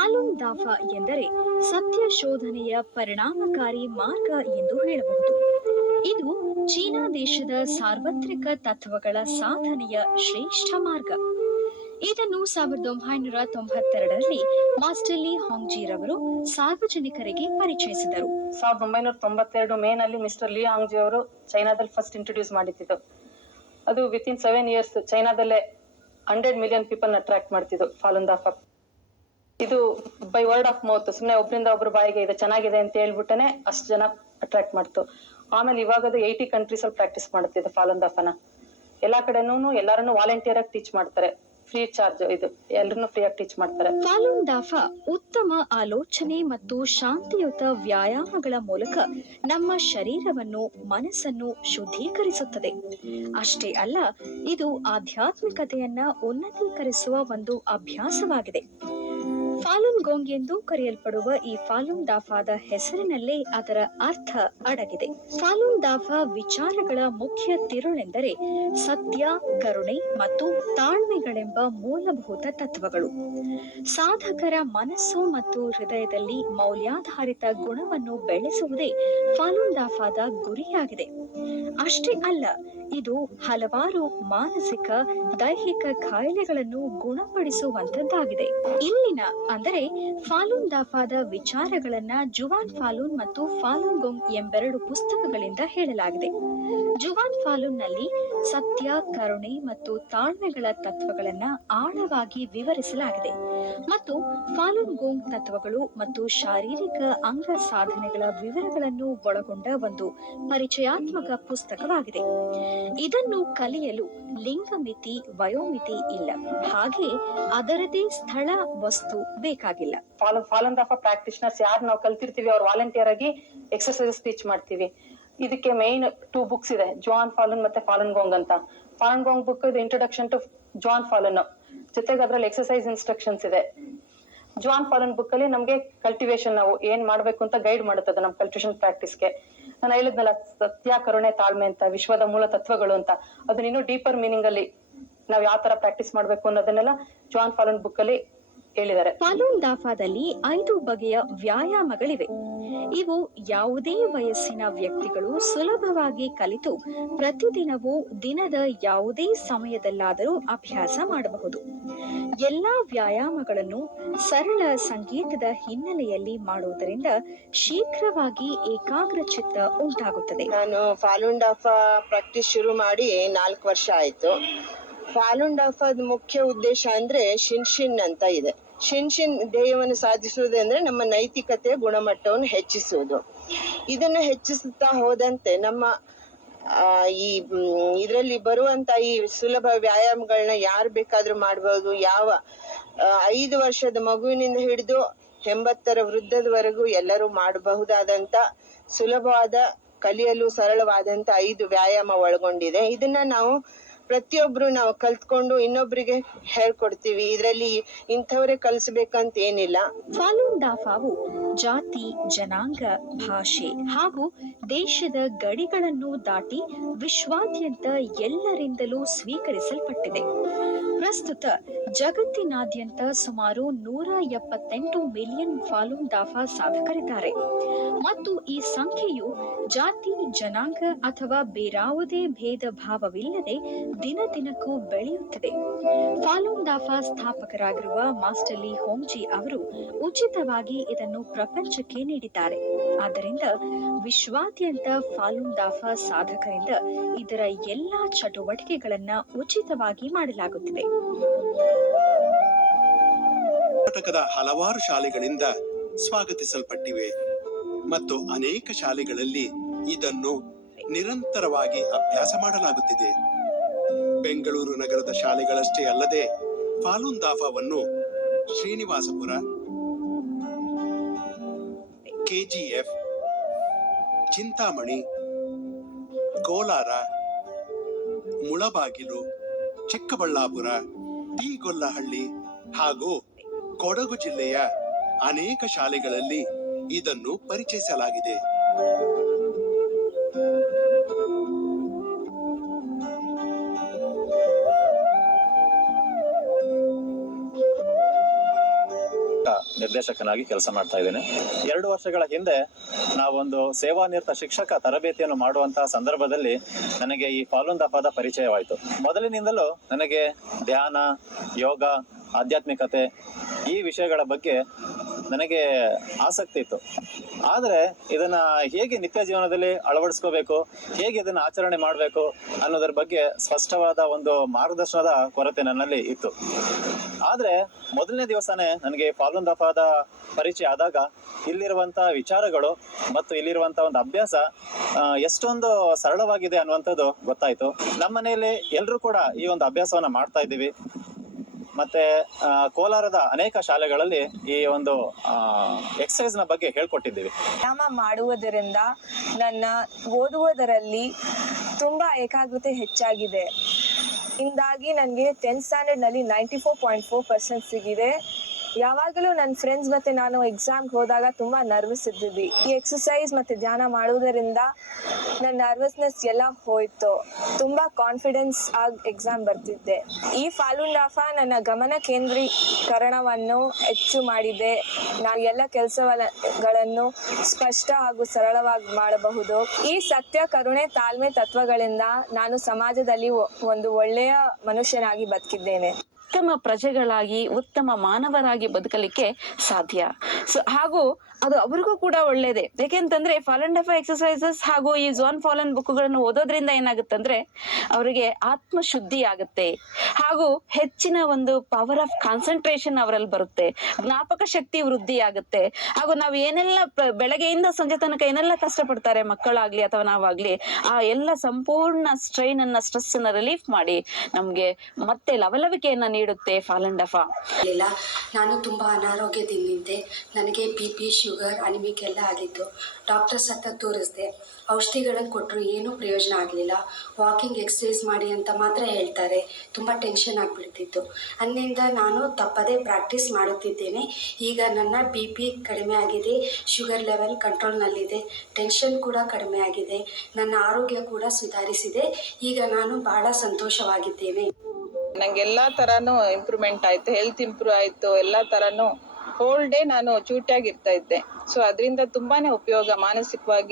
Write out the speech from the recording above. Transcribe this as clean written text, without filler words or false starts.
ಫಾಲುನ್ ದಾಫಾ ಎಂದರೆ ಸತ್ಯ ಶೋಧನೆಯ ಪರಿಣಾಮಕಾರಿ ಮಾರ್ಗ ಎಂದು ಹೇಳಬಹುದು. ಇದು ಚೀನಾ ದೇಶದ ಸಾರ್ವತ್ರಿಕ ತತ್ವಗಳ ಸಾಧನೆಯ ಶ್ರೇಷ್ಠ ಮಾರ್ಗ. ಇದನ್ನು 1992ರಲ್ಲಿ ಮಾಸ್ಟರ್ ಲೀ ಹಾಂಗ್ಜಿರವರು ಸಾರ್ವಜನಿಕರಿಗೆ ಪರಿಚಯಿಸಿದರು. 1992 ಮೇನಲ್ಲಿ ಮಿಸ್ಟರ್ ಲೀ ಹಾಂಗ್ಜಿ ಅವರು ಚೈನಾದಲ್ಲಿ ಫಸ್ಟ್ ಇಂಟ್ರೊಡ್ಯೂಸ್ ಮಾಡಿದ್ದು. ಅದು ವಿತಿನ್ 7 ಇಯರ್ಸ್ ಚೈನಾದಲ್ಲೇ 100 ಮಿಲಿಯನ್ ಪೀಪಲ್ ಅಟ್ರಾಕ್ಟ್ ಮಾಡ್ತಿದ್ದು ಫಾಲುನ್ ದಾಫಾ. ಇದು ಬೈ ವರ್ಡ್ ಆಫ್ ಮೌತ್, ಸುಮ್ಮನೆ ಒಬ್ರಿಂದ ಒಬ್ರು ಬಾಯಿಗೆ ಇದು ಚೆನ್ನಾಗಿದೆ ಅಂತ ಹೇಳ್ಬಿಟ್ಟನೆ ಅಷ್ಟು ಜನ ಅಟ್ರಾಕ್ಟ್ ಮಾಡ್ತು. ಆಮೇಲೆ ಇವಾಗ ಅದು 80 ಕಂಟ್ರೀಸ್ ಅಲ್ಲಿ ಪ್ರಾಕ್ಟೀಸ್ ಮಾಡುತ್ತಿದೆ ಫಾಲುನ್ ದಾಫಾನ. ಎಲ್ಲಾ ಕಡೆನೂ ಎಲ್ಲರನ್ನು ವಾಲಂಟಿಯರ್ ಆಗಿ ಟೀಚ್ ಮಾಡ್ತಾರೆ, ಫ್ರೀ ಚಾರ್ಜ್. ಇದು ಎಲ್ಲರನ್ನು ಫ್ರೀ ಆಗಿ ಟೀಚ್ ಮಾಡ್ತಾರೆ. ಫಾಲುನ್ ದಾಫಾ ಉತ್ತಮ ಆಲೋಚನೆ ಮತ್ತು ಶಾಂತಿಯುತ ವ್ಯಾಯಾಮಗಳ ಮೂಲಕ ನಮ್ಮ ಶರೀರವನ್ನು ಮನಸ್ಸನ್ನು ಶುದ್ಧೀಕರಿಸುತ್ತದೆ. ಅಷ್ಟೇ ಅಲ್ಲ, ಇದು ಆಧ್ಯಾತ್ಮಿಕತೆಯನ್ನ ಉನ್ನತೀಕರಿಸುವ ಒಂದು ಅಭ್ಯಾಸವಾಗಿದೆ. ಫಾಲುನ್ ಗೋಂಗ್ ಎಂದು ಕರೆಯಲ್ಪಡುವ ಈ ಫಾಲುನ್ ದಾಫಾದ ಹೆಸರಿನಲ್ಲೇ ಅದರ ಅರ್ಥ ಅಡಗಿದೆ. ಫಾಲುನ್ ದಾಫಾ ವಿಚಾರಗಳ ಮುಖ್ಯ ತಿರುಳೆಂದರೆ ಸತ್ಯ, ಕರುಣೆ ಮತ್ತು ತಾಳ್ಮೆಗಳೆಂಬ ಮೂಲಭೂತ ತತ್ವಗಳು. ಸಾಧಕರ ಮನಸ್ಸು ಮತ್ತು ಹೃದಯದಲ್ಲಿ ಮೌಲ್ಯಾಧಾರಿತ ಗುಣವನ್ನು ಬೆಳೆಸುವುದೇ ಫಾಲುನ್ ದಾಫಾದ ಗುರಿಯಾಗಿದೆ. ಅಷ್ಟೇ ಅಲ್ಲ, ಇದು ಹಲವಾರು ಮಾನಸಿಕ, ದೈಹಿಕ ಕಾಯಿಲೆಗಳನ್ನು ಗುಣಪಡಿಸುವಂತದ್ದಾಗಿದೆ. ಇಲ್ಲಿನ ಅಂದರೆ ಫಾಲುನ್ ದಾಫಾದ ವಿಚಾರಗಳನ್ನ ಜುವಾನ್ ಫಾಲುನ್ ಮತ್ತು ಫಾಲುನ್ ಗೋಂಗ್ ಎಂಬೆರಡು ಪುಸ್ತಕಗಳಿಂದ ಹೇಳಲಾಗಿದೆ. ಜುವಾನ್ ಫಾಲುನ್ ನಲ್ಲಿ ಸತ್ಯ, ಕರುಣೆ ಮತ್ತು ತಾಳ್ಮೆಗಳ ತತ್ವಗಳನ್ನ ಆಳವಾಗಿ ವಿವರಿಸಲಾಗಿದೆ ಮತ್ತು ಫಾಲುನ್ ಗೋಂಗ್ ತತ್ವಗಳು ಮತ್ತು ಶಾರೀರಿಕ ಅಂಗ ಸಾಧನೆಗಳ ವಿವರಗಳನ್ನು ಒಳಗೊಂಡ ಒಂದು ಪರಿಚಯಾತ್ಮಕ ಪುಸ್ತಕವಾಗಿದೆ. ಇದನ್ನು ಕಲಿಯಲು ಲಿಂಗಮಿತಿ, ವಯೋಮಿತಿ ಇಲ್ಲ, ಹಾಗೆ ಅದರದೇ ಸ್ಥಳ, ವಸ್ತು ಬೇಕಾಗಿಲ್ಲ. ಫಾಲುನ್ ದಾಫಾ ಪ್ರಾಕ್ಟಿಷನರ್ಸ್ ಯಾರು ನಾವು ಕಲ್ತಿರ್ತೀವಿ ಅವ್ರು ವಾಲಂಟಿಯರ್ ಆಗಿ ಎಕ್ಸರ್ಸೈಸಸ್ ಟೀಚ್ ಮಾಡ್ತೀವಿ. ಇದಕ್ಕೆ ಮೇನ್ 2 ಬುಕ್ಸ್ ಇದೆ, ಜುವಾನ್ ಫಾಲುನ್ ಮತ್ತೆ ಫಾಲುನ್ ಗೋಂಗ್ ಅಂತ. ಫಾಲುನ್ ಗೋಂಗ್ ಬುಕ್ ಇದು ಇಂಟ್ರೊಡಕ್ಷನ್ ಟು ಜುವಾನ್ ಫಾಲುನ್, ಜೊತೆಗೆ ಅದ್ರಲ್ಲಿ ಎಕ್ಸರ್ಸೈಸ್ ಇನ್ಸ್ಟ್ರಕ್ಷನ್ಸ್ ಇದೆ. ಜುವಾನ್ ಫಾಲುನ್ ಬುಕ್ ಅಲ್ಲಿ ನಮ್ಗೆ ಕಲ್ಟಿವೇಶನ್ ನಾವು ಏನ್ ಮಾಡ್ಬೇಕು ಅಂತ ಗೈಡ್ ಮಾಡುತ್ತದೆ ನಮ್ ಕಲ್ಟಿವೇಶನ್ ಪ್ರಾಕ್ಟೀಸ್ಗೆ. ನಾನು ಹೇಳಿದ್ನಲ್ಲ ಸತ್ಯ, ಕರುಣೆ, ತಾಳ್ಮೆ ಅಂತ ವಿಶ್ವದ ಮೂಲ ತತ್ವಗಳು ಅಂತ, ಅದನ್ನ ಇನ್ನೂ ಡೀಪರ್ ಮೀನಿಂಗ್ ಅಲ್ಲಿ ನಾವ್ ಯಾವ ತರ ಪ್ರಾಕ್ಟೀಸ್ ಮಾಡ್ಬೇಕು ಅನ್ನೋದನ್ನೆಲ್ಲ ಜುವಾನ್ ಫಾಲುನ್ ಬುಕ್ ಅಲ್ಲಿ ಹೇಳಿದ್ದಾರೆ. ಫಾಲುನ್ ದಾಫಾದಲ್ಲಿ 5 ಬಗೆಯ ವ್ಯಾಯಾಮಗಳಿವೆ. ಇವು ಯಾವುದೇ ವಯಸ್ಸಿನ ವ್ಯಕ್ತಿಗಳು ಸುಲಭವಾಗಿ ಕಲಿತು ಪ್ರತಿದಿನವೂ ದಿನದ ಯಾವುದೇ ಸಮಯದಲ್ಲಾದರೂ ಅಭ್ಯಾಸ ಮಾಡಬಹುದು. ಎಲ್ಲಾ ವ್ಯಾಯಾಮಗಳನ್ನು ಸರಳ ಸಂಗೀತದ ಹಿನ್ನೆಲೆಯಲ್ಲಿ ಮಾಡುವುದರಿಂದ ಶೀಘ್ರವಾಗಿ ಏಕಾಗ್ರ ಚಿತ್ತ ಉಂಟಾಗುತ್ತದೆ. ನಾನು ಫಾಲುನ್ ದಾಫಾ ಪ್ರಾಕ್ಟೀಸ್ ಶುರು ಮಾಡಿ 4 ವರ್ಷ ಆಯ್ತು. ಫಾಲುನ್ ದಾಫಾದ ಮುಖ್ಯ ಉದ್ದೇಶ ಅಂದ್ರೆ ಶಿನ್ಶಿನ್ ಅಂತ ಇದೆ. ಶಿನ್ಶಿನ್ ಧ್ಯೇಯವನ್ನು ಸಾಧಿಸುವುದು ಅಂದ್ರೆ ನಮ್ಮ ನೈತಿಕತೆ ಗುಣಮಟ್ಟವನ್ನು ಹೆಚ್ಚಿಸುವುದು. ಇದನ್ನು ಹೆಚ್ಚಿಸುತ್ತಾ ಹೋದಂತೆ ನಮ್ಮ ಇದರಲ್ಲಿ ಬರುವಂತ ಈ ಸುಲಭ ವ್ಯಾಯಾಮಗಳನ್ನ ಯಾರು ಬೇಕಾದ್ರೂ ಮಾಡಬಹುದು. 5 ವರ್ಷದ ಮಗುವಿನಿಂದ ಹಿಡಿದು 80ರ ವೃದ್ಧದವರೆಗೂ ಎಲ್ಲರೂ ಮಾಡಬಹುದಾದಂತ ಸುಲಭವಾದ, ಕಲಿಯಲು ಸರಳವಾದಂತ 5 ವ್ಯಾಯಾಮ ಒಳಗೊಂಡಿದೆ. ಇದನ್ನ ನಾವು ಪ್ರತಿಯೊಬ್ರು ನಾವು ಕಲ್ತ್ಕೊಂಡು ಇನ್ನೊಬ್ರಿಗೆ ಹೇಳ್ಕೊಡ್ತೀವಿ. ಇದರಲ್ಲಿ ಇಂಥವರೇ ಕಲಿಸ್ಬೇಕಂತ ಏನಿಲ್ಲ. ಫಾಲುನ್ ದಾಫಾವು ಜಾತಿ, ಜನಾಂಗ, ಭಾಷೆ ಹಾಗೂ ದೇಶದ ಗಡಿಗಳನ್ನು ದಾಟಿ ವಿಶ್ವಾದ್ಯಂತ ಎಲ್ಲರಿಂದಲೂ ಸ್ವೀಕರಿಸಲ್ಪಟ್ಟಿದೆ. ಪ್ರಸ್ತುತ ಜಗತ್ತಿನಾದ್ಯಂತ ಸುಮಾರು 178 ಮಿಲಿಯನ್ ಫಾಲುನ್ ದಾಫಾ ಸಾಧಕರಿದ್ದಾರೆ ಮತ್ತು ಈ ಸಂಖ್ಯೆಯು ಜಾತಿ, ಜನಾಂಗ ಅಥವಾ ಬೇರಾವುದೇ ಭೇದ ಭಾವವಿಲ್ಲದೆ ದಿನ ದಿನಕ್ಕೂ ಬೆಳೆಯುತ್ತದೆ. ಫಾಲುನ್ ದಾಫಾ ಸ್ಥಾಪಕರಾಗಿರುವ ಮಾಸ್ಟರ್ ಲೀ ಹಾಂಗ್ಜಿ ಅವರು ಉಚಿತವಾಗಿ ಇದನ್ನು ಪ್ರಪಂಚಕ್ಕೆ ನೀಡಿದ್ದಾರೆ. ಆದ್ದರಿಂದ ವಿಶ್ವಾದ್ಯಂತ ಫಾಲುನ್ ದಾಫಾ ಸಾಧಕರಿಂದ ಇದರ ಎಲ್ಲಾ ಚಟುವಟಿಕೆಗಳನ್ನ ಉಚಿತವಾಗಿ ಮಾಡಲಾಗುತ್ತಿದೆ. ಕರ್ನಾಟಕದ ಹಲವಾರು ಶಾಲೆಗಳಿಂದ ಸ್ವಾಗತಿಸಲ್ಪಟ್ಟಿವೆ ಮತ್ತು ಅನೇಕ ಶಾಲೆಗಳಲ್ಲಿ ಇದನ್ನು ನಿರಂತರವಾಗಿ ಅಭ್ಯಾಸ ಮಾಡಲಾಗುತ್ತಿದೆ. ಬೆಂಗಳೂರು ನಗರದ ಶಾಲೆಗಳಷ್ಟೇ ಅಲ್ಲದೆ ಫಾಲುನ್ ದಾಫಾವನ್ನು ಶ್ರೀನಿವಾಸಪುರ, ಕೆಜಿಎಫ್, ಚಿಂತಾಮಣಿ, ಕೋಲಾರ, ಮುಳಬಾಗಿಲು, ಚಿಕ್ಕಬಳ್ಳಾಪುರ, ಟಿ.ಗೊಲ್ಲಹಳ್ಳಿ ಹಾಗೂ ಕೊಡಗು ಜಿಲ್ಲೆಯ ಅನೇಕ ಶಾಲೆಗಳಲ್ಲಿ ಇದನ್ನು ಪರಿಚಯಿಸಲಾಗಿದೆ. ನಿರ್ದೇಶಕನಾಗಿ ಕೆಲಸ ಮಾಡ್ತಾ ಇದ್ದೇನೆ. 2 ವರ್ಷಗಳ ಹಿಂದೆ ನಾವೊಂದು ಸೇವಾನಿರತ ಶಿಕ್ಷಕ ತರಬೇತಿಯನ್ನು ಮಾಡುವಂತಹ ಸಂದರ್ಭದಲ್ಲಿ ನನಗೆ ಈ ಫಾಲೂನ್ ದಫಾದ ಪರಿಚಯವಾಯಿತು. ಮೊದಲಿನಿಂದಲೂ ನನಗೆ ಧ್ಯಾನ, ಯೋಗ, ಆಧ್ಯಾತ್ಮಿಕತೆ ಈ ವಿಷಯಗಳ ಬಗ್ಗೆ ನನಗೆ ಆಸಕ್ತಿ ಇತ್ತು. ಆದರೆ ಇದನ್ನ ಹೇಗೆ ನಿತ್ಯ ಜೀವನದಲ್ಲಿ ಅಳವಡಿಸ್ಕೋಬೇಕು, ಹೇಗೆ ಇದನ್ನ ಆಚರಣೆ ಮಾಡಬೇಕು ಅನ್ನೋದ್ರ ಬಗ್ಗೆ ಸ್ಪಷ್ಟವಾದ ಒಂದು ಮಾರ್ಗದರ್ಶನದ ಕೊರತೆ ನನ್ನಲ್ಲಿ ಇತ್ತು. ಆದರೆ ಮೊದಲನೇ ದಿವಸನೇ ನನಗೆ ಫಾಲೂನ್ ದಫಾದ ಪರಿಚಯ ಆದಾಗ ಇಲ್ಲಿರುವಂತ ವಿಚಾರಗಳು ಮತ್ತು ಇಲ್ಲಿರುವಂತ ಒಂದು ಅಭ್ಯಾಸ ಎಷ್ಟೊಂದು ಸರಳವಾಗಿದೆ ಅನ್ನುವಂಥದ್ದು ಗೊತ್ತಾಯ್ತು. ನಮ್ಮ ಮನೆಯಲ್ಲಿ ಎಲ್ಲರೂ ಕೂಡ ಈ ಒಂದು ಅಭ್ಯಾಸವನ್ನ ಮಾಡ್ತಾ ಇದ್ದೀವಿ. ಮತ್ತೆ ಕೋಲಾರದ ಅನೇಕ ಶಾಲೆಗಳಲ್ಲಿ ಈ ಒಂದು ಎಕ್ಸಸೈಸ್ ನ ಬಗ್ಗೆ ಹೇಳ್ಕೊಟ್ಟಿದ್ದೀವಿ. ವ್ಯಾಯಾಮ ಮಾಡುವುದರಿಂದ ನನ್ನ ಓದುವುದರಲ್ಲಿ ತುಂಬ ಏಕಾಗ್ರತೆ ಹೆಚ್ಚಾಗಿದೆ. ಇಂದಾಗಿ ನನಗೆ 10th ಸ್ಟ್ಯಾಂಡರ್ಡ್ನಲ್ಲಿ 94.4% ಸಿಗಿದೆ. ಯಾವಾಗಲೂ ನನ್ನ ಫ್ರೆಂಡ್ಸ್ ಮತ್ತು ನಾನು ಎಕ್ಸಾಮ್ಗೆ ಹೋದಾಗ ತುಂಬ ನರ್ವಸ್ ಇದ್ದಿದ್ವಿ. ಈ ಎಕ್ಸಸೈಸ್ ಮತ್ತು ಧ್ಯಾನ ಮಾಡುವುದರಿಂದ ನನ್ನ ನರ್ವಸ್ನೆಸ್ ಎಲ್ಲ ಹೋಯಿತು. ತುಂಬ ಕಾನ್ಫಿಡೆನ್ಸ್ ಆಗಿ ಎಕ್ಸಾಮ್ ಬರ್ತಿದ್ದೆ. ಈ ಫಾಲೂನ್ ದಫಾ ನನ್ನ ಗಮನ ಕೇಂದ್ರೀಕರಣವನ್ನು ಹೆಚ್ಚು ಮಾಡಿದೆ. ನಾನು ಎಲ್ಲ ಕೆಲಸಗಳನ್ನು ಸ್ಪಷ್ಟ ಹಾಗೂ ಸರಳವಾಗಿ ಮಾಡಬಹುದು. ಈ ಸತ್ಯ, ಕರುಣೆ, ತಾಳ್ಮೆ ತತ್ವಗಳಿಂದ ನಾನು ಸಮಾಜದಲ್ಲಿ ಒಂದು ಒಳ್ಳೆಯ ಮನುಷ್ಯನಾಗಿ ಬದುಕಿದ್ದೇನೆ. ಉತ್ತಮ ಪ್ರಜೆಗಳಾಗಿ, ಉತ್ತಮ ಮಾನವರಾಗಿ ಬದುಕಲಿಕ್ಕೆ ಸಾಧ್ಯ. ಹಾಗೂ ಅದು ಅವ್ರಿಗೂ ಕೂಡ ಒಳ್ಳೇದೇ. ಯಾಕೆಂತಂದ್ರೆ ಫಾಲೂನ್ ದಫಾ ಎಕ್ಸಸೈಸಸ್ ಹಾಗೂ ಈ ಜಾನ್ ಫಾಲನ್ ಬುಕ್ಗಳನ್ನು ಓದೋದ್ರಿಂದ ಏನಾಗುತ್ತಂದ್ರೆ ಅವರಿಗೆ ಆತ್ಮಶುದ್ಧಿ ಆಗುತ್ತೆ, ಹಾಗೂ ಹೆಚ್ಚಿನ ಒಂದು ಪವರ್ ಆಫ್ ಕಾನ್ಸಂಟ್ರೇಷನ್ ಅವರಲ್ಲಿ ಬರುತ್ತೆ, ಜ್ಞಾಪಕ ಶಕ್ತಿ ವೃದ್ಧಿ ಆಗುತ್ತೆ. ಹಾಗೂ ನಾವು ಏನೆಲ್ಲ ಬೆಳಗ್ಗೆಯಿಂದ ಸಂಜೆ ತನಕ ಏನೆಲ್ಲ ಕಷ್ಟಪಡ್ತಾರೆ ಮಕ್ಕಳಾಗ್ಲಿ ಅಥವಾ ನಾವಾಗ್ಲಿ, ಆ ಎಲ್ಲ ಸಂಪೂರ್ಣ ಸ್ಟ್ರೈನ್ ಅನ್ನ, ಸ್ಟ್ರೆಸ್ ಅನ್ನ ರಿಲೀಫ್ ಮಾಡಿ ನಮ್ಗೆ ಮತ್ತೆ ಲವಲವಿಕೆಯನ್ನ ನೀಡುತ್ತೆ ಫಾಲೂನ್ ದಫಾ. ನಾನು ತುಂಬ ಅನಾರೋಗ್ಯದಿಂದಿದ್ದೆ. ನನಗೆ BP, ಶುಗರ್, ಅನಿಮಿಕ್ ಎಲ್ಲ ಆಗಿತ್ತು. ಡಾಕ್ಟರ್ಸ್ ಹತ್ರ ತೋರಿಸಿದೆ, ಔಷಧಿಗಳನ್ನು ಕೊಟ್ಟರು, ಏನೂ ಪ್ರಯೋಜನ ಆಗಲಿಲ್ಲ. ವಾಕಿಂಗ್, ಎಕ್ಸಸೈಸ್ ಮಾಡಿ ಅಂತ ಮಾತ್ರ ಹೇಳ್ತಾರೆ. ತುಂಬ ಟೆನ್ಷನ್ ಆಗಿಬಿಡ್ತಿತ್ತು. ಅಂದಿನಿಂದ ನಾನು ತಪ್ಪದೇ ಪ್ರಾಕ್ಟೀಸ್ ಮಾಡುತ್ತಿದ್ದೇನೆ. ಈಗ ನನ್ನ BP ಕಡಿಮೆ ಆಗಿದೆ, ಶುಗರ್ ಲೆವೆಲ್ ಕಂಟ್ರೋಲ್ನಲ್ಲಿದೆ, ಟೆನ್ಷನ್ ಕೂಡ ಕಡಿಮೆ ಆಗಿದೆ, ನನ್ನ ಆರೋಗ್ಯ ಕೂಡ ಸುಧಾರಿಸಿದೆ. ಈಗ ನಾನು ಬಹಳ ಸಂತೋಷವಾಗಿದ್ದೇನೆ. ನಂಗೆ ಎಲ್ಲಾ ತರಾನು ಇಂಪ್ರೂವ್ಮೆಂಟ್ ಆಯ್ತು, ಹೆಲ್ತ್ ಇಂಪ್ರೂವ್ ಆಯ್ತು, ಎಲ್ಲಾ ತರಾನು ಹೋಲ್ ಡೇ ನಾನು ಚೂಟಿಯಾಗಿ ಇರ್ತಾ ಇದ್ದೆ. ಸೊ ಅದರಿಂದ ತುಂಬಾನೇ ಉಪಯೋಗ, ಮಾನಸಿಕವಾಗಿ